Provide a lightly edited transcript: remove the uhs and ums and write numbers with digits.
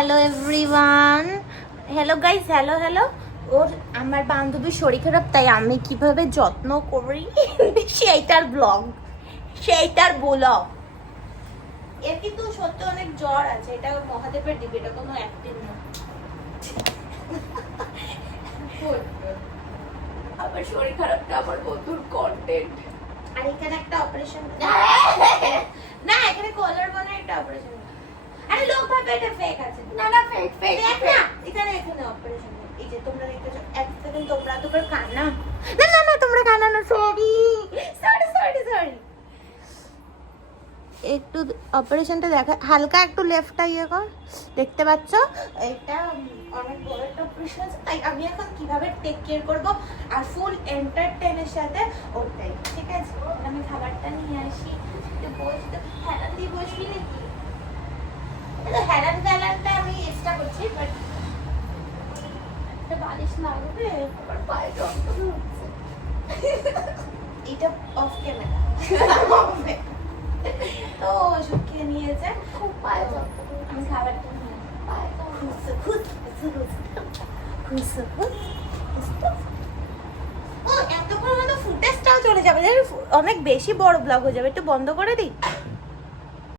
Hello everyone, hello guys, hello hello. ওর আমার বান্ধবীর শরীর খারাপ, তাই আমি কিভাবে যত্ন করি সেইটার ব্লগ, সেইটার ব্লগ। এর কিন্তু সত্যি অনেক জ্বর আছে, এটা মহাদেবের দিবে, এটা কোনো অ্যাক্টিং না। আমার শরীর খারাপটা আমার বন্ধুর কন্টেন্ট। আর এখানে একটা অপারেশন না, এখানে কলার বোনের একটা অপারেশন। আরে লোক ভাবে এটা ফেক আছে। না না ফেক ফেক দেখ না, এখানে এখানে অপারেশন। এই যে তোমরা দেখতেছো, এক সেকেন্ড তোমরা তো করে কান্না। না না না, তোমরা কান্না না, সরি সরি সরি সরি। একটু অপারেশনটা দেখা, হালকা একটু লেফটটা ইয়ে কর, দেখতে পাচ্ছ এটা অনেক বড় একটা অপারেশন আছে, তাই আমি এখন কিভাবে টেক কেয়ার করব আর ফুল এন্টারটেইনের সাথে ওটাই। ঠিক আছে, আমি খাবারটা নিয়ে আসি। বসতে হেলান দিয়ে বসবি নাকি? হেলান ফেলানটা আমি চেষ্টা করছি, বাট একটা বালিশ লাগবে, আমার পায়ে যন্ত্রণা হচ্ছে। এটা অফ ক্যামেরা। তো ওষুধ খেয়ে নিয়েছে, খুব পায়ে যন্ত্রণা হচ্ছে। আমি খাবারটা নিয়ে পায়ে ও এতক্ষণ মতো ফুটেজটাও চলে যাবে, অনেক বেশি বড় ব্লগ হয়ে যাবে, একটু বন্ধ করে দিই।